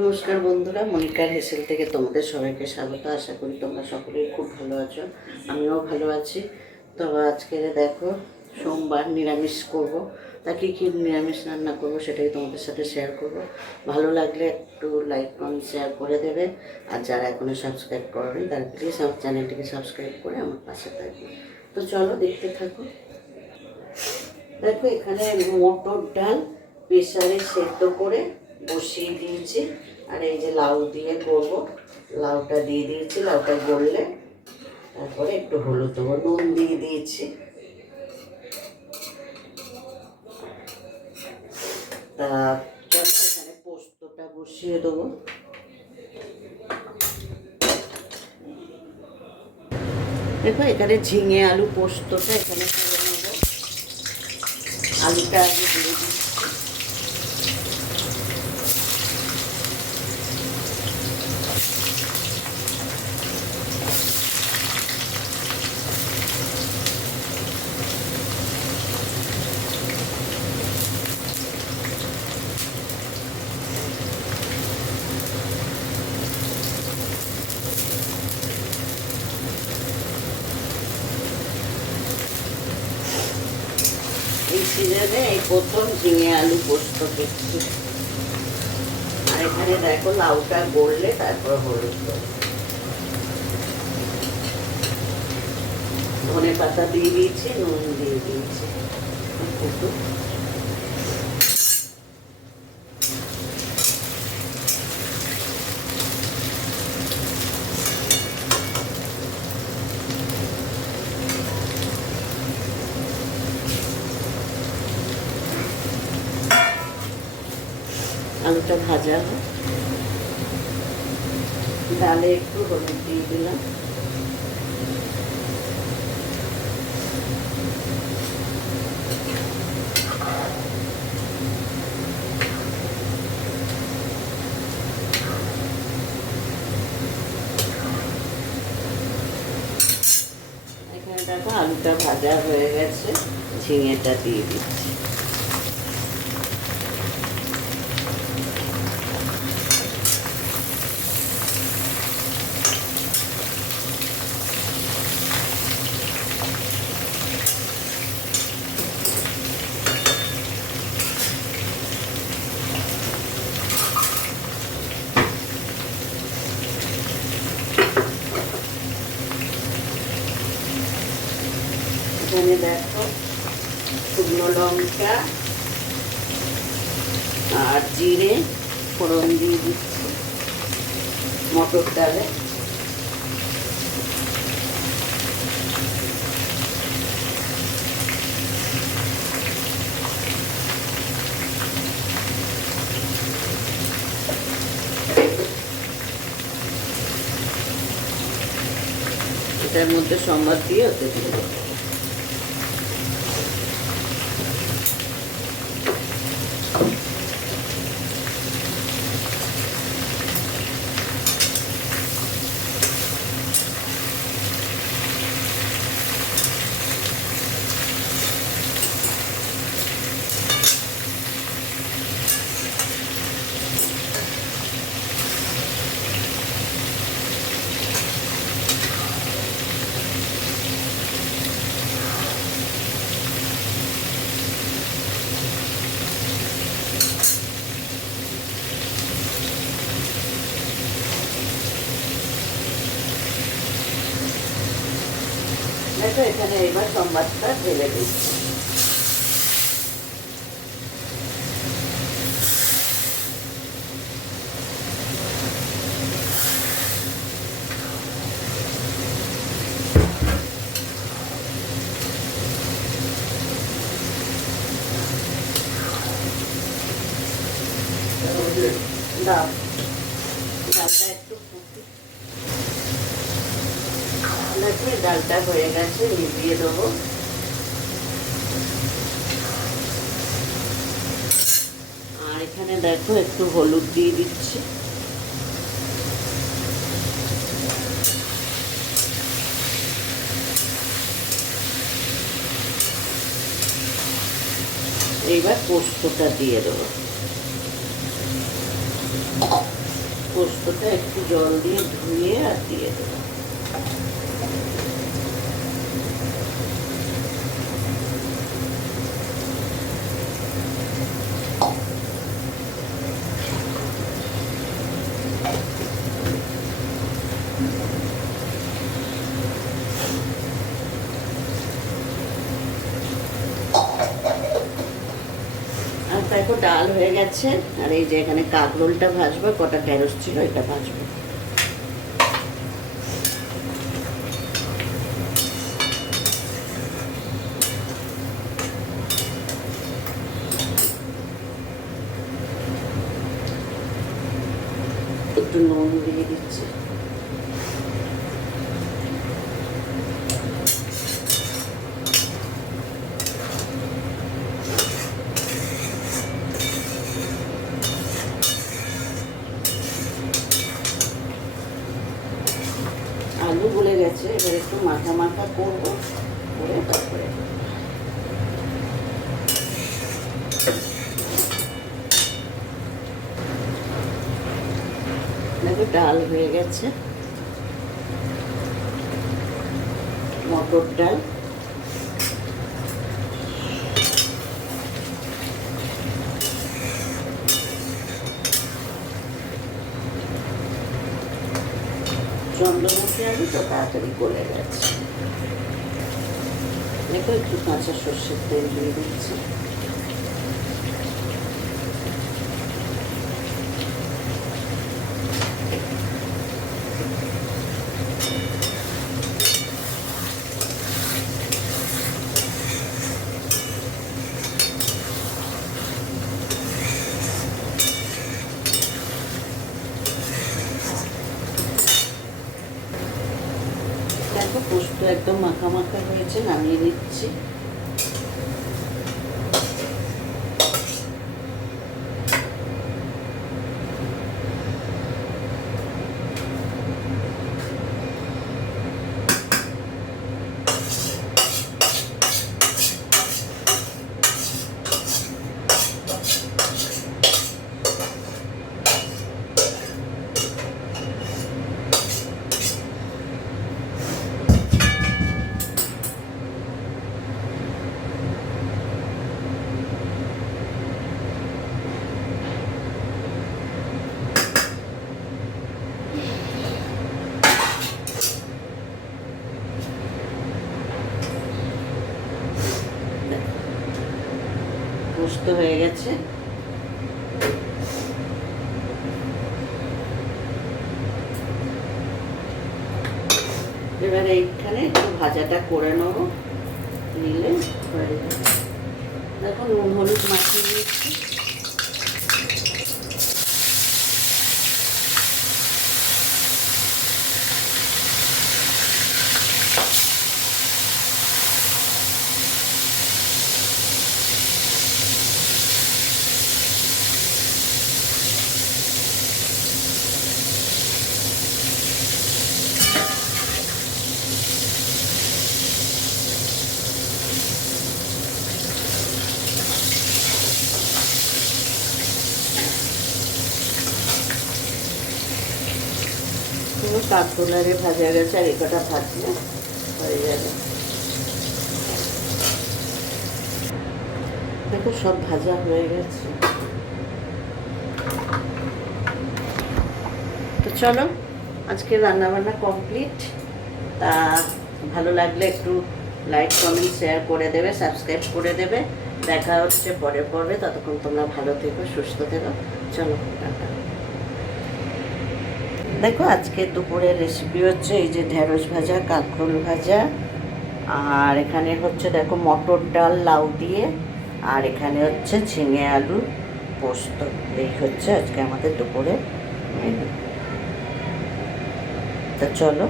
নমস্কার বন্ধুরা, মনিকার হেসেল থেকে তোমাদের সবাইকে স্বাগত। আশা করি তোমরা সকলেই খুব ভালো আছো, আমিও ভালো আছি। তো আজকে দেখো সোমবার নিরামিষ করব, তা কী কী নিরামিষ রান্না করব সেটাই তোমাদের সাথে শেয়ার করব। ভালো লাগলে একটু লাইক কমেন্ট শেয়ার করে দেবে, আর যারা এখনও সাবস্ক্রাইব করোনি তারা প্লিজ আমার চ্যানেলটিকে সাবস্ক্রাইব করে আমার পাশে থাকবে। তো চলো দেখতে থাকো। দেখো এখানে মটর ডাল প্রেসারে সেদ্ধ করে বসিয়ে দিয়েছি, আর এই যে লাউ দিয়ে করব, লাউটা দিয়ে দিয়েছি। লাউটা গললে তারপরে একটু হলুদ দেবো, নুন দিয়ে দিয়েছি। তা চলো এখানে পোস্তটা বসিয়ে দেবো। দেখো এখানে ঝিঙে আলু পোস্তটা এখানে করে নেবো। আলুটা আগে দিয়ে দিচ্ছি। এই সিজনে এই প্রথম ঝিঙে আলু পোস্ত করছি। আর এখানে দেখো লাউটা গড়লে তারপর হলুদ দেবো, ধনে পাতা দিয়ে দিয়েছি, নুন দিয়ে দিয়েছি একটু। আলুটা ভাজা হয়, ডালে একটু হলুদ দিয়ে দিলাম। এখানে দেখো আলুটা ভাজা হয়ে গেছে, ঝিঙেটা দিয়ে দিচ্ছি। এখানে দেখো শুকনো লঙ্কা আর জিরে ফোড়ন দিয়ে দিচ্ছি মটর ডালে। এটার মধ্যে সম্বাদ দিয়ে ওতে দিয়ে দেবো। দেখো এখানে এবার সম্বাদটা ঢেলে দিচ্ছি। দাও, ডালটা একটু ফুটে। দেখো ডালটা হয়ে গেছে, নিভিয়ে দেবো। আর এখানে দেখো একটু হলুদ দিয়ে দিচ্ছি। এইবার পোস্তটা দিয়ে দেবো। পোস্তটা একটু জল দিয়ে ধুয়ে আর দিয়ে দেবো। দেখো ডাল হয়ে গেছে, আর এই যে এখানে কাঁকরোলটা ভাজবো, কটা ঢেঁড়স ছিল এটা ভাজবো। একটু নুন দিয়ে দিচ্ছি। আলু গলে গেছে, এবার একটু মাখা মাখা করবো, করে তারপরে দেখো ডাল হয়ে গেছে, মটর ডাল। চন্দ্রমুখী আলু তো তাড়াতাড়ি গলে গেছে। দেখো একটু কাঁচা সর্ষের তেল দিয়ে দিচ্ছি। দেখো পোস্ত একদম মাখা মাখা হয়েছে, নামিয়ে দিচ্ছি। পোস্ত হয়ে গেছে, এবার এইখানে একটু ভাজাটা করে নেবো, নিলে হয়ে যাবে। দেখো নুন হলুদ মাখিয়ে নিচ্ছি। পুরো কাঁকরোলারে ভাজা গেছে, আর একটা ভাজলে হয়ে যাবে। দেখো সব ভাজা হয়ে গেছে। তো চলো আজকে রান্নাবান্না কমপ্লিট। তা ভালো লাগলে একটু লাইক কমেন্ট শেয়ার করে দেবে, সাবস্ক্রাইব করে দেবে। দেখা হচ্ছে পরের পর্বে, ততক্ষণ তোমরা ভালো থেকো, সুস্থ থেকো। চলো টাটা। দেখো আজকে দুপুরের রেসিপি হচ্ছে এই যে ঢেঁড়স ভাজা, কাঁকরোল ভাজা, আর এখানে হচ্ছে দেখো মটর ডাল লাউ দিয়ে, আর এখানে হচ্ছে ঝিঙে আলু পোস্ত। এই হচ্ছে আজকে আমাদের দুপুরে মেনু। তা চলো